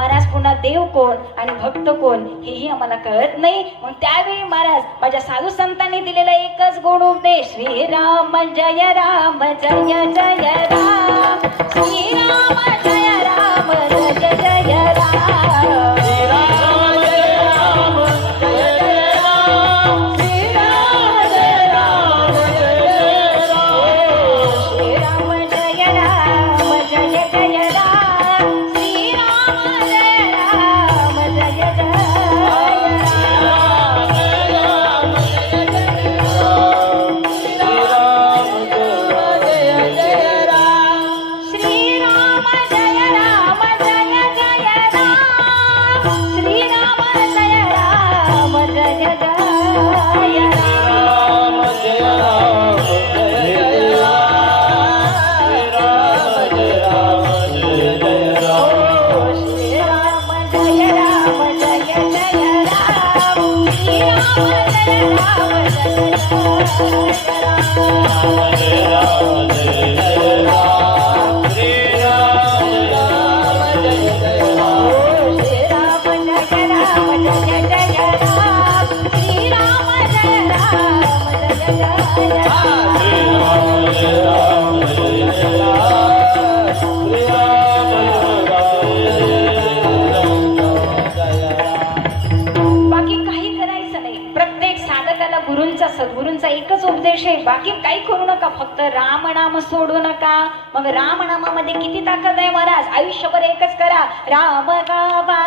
महाराज पुन्हा देव कोण आणि भक्त कोण हेही आम्हाला कळत नाही. मग त्यावेळी महाराज माझ्या साधू संतांनी दिलेला एकच गोड उपदेश, श्रीराम जय राम जय जय राम, श्रीराम जय राम जय जय राम, श्रीराम जय राम जय जय राम, श्रीराम जय राम जय जय राम, श्रीराम जय राम जय जय राम, श्रीराम जय राम जय जय सद्गुरूंचा एकच उपदेश आहे, बाकी काही करू नका, फक्त राम नाम सोडू नका. मग राम नामामध्ये किती ताकद आहे महाराज, आयुष्यभर एकच करा, राम गावा.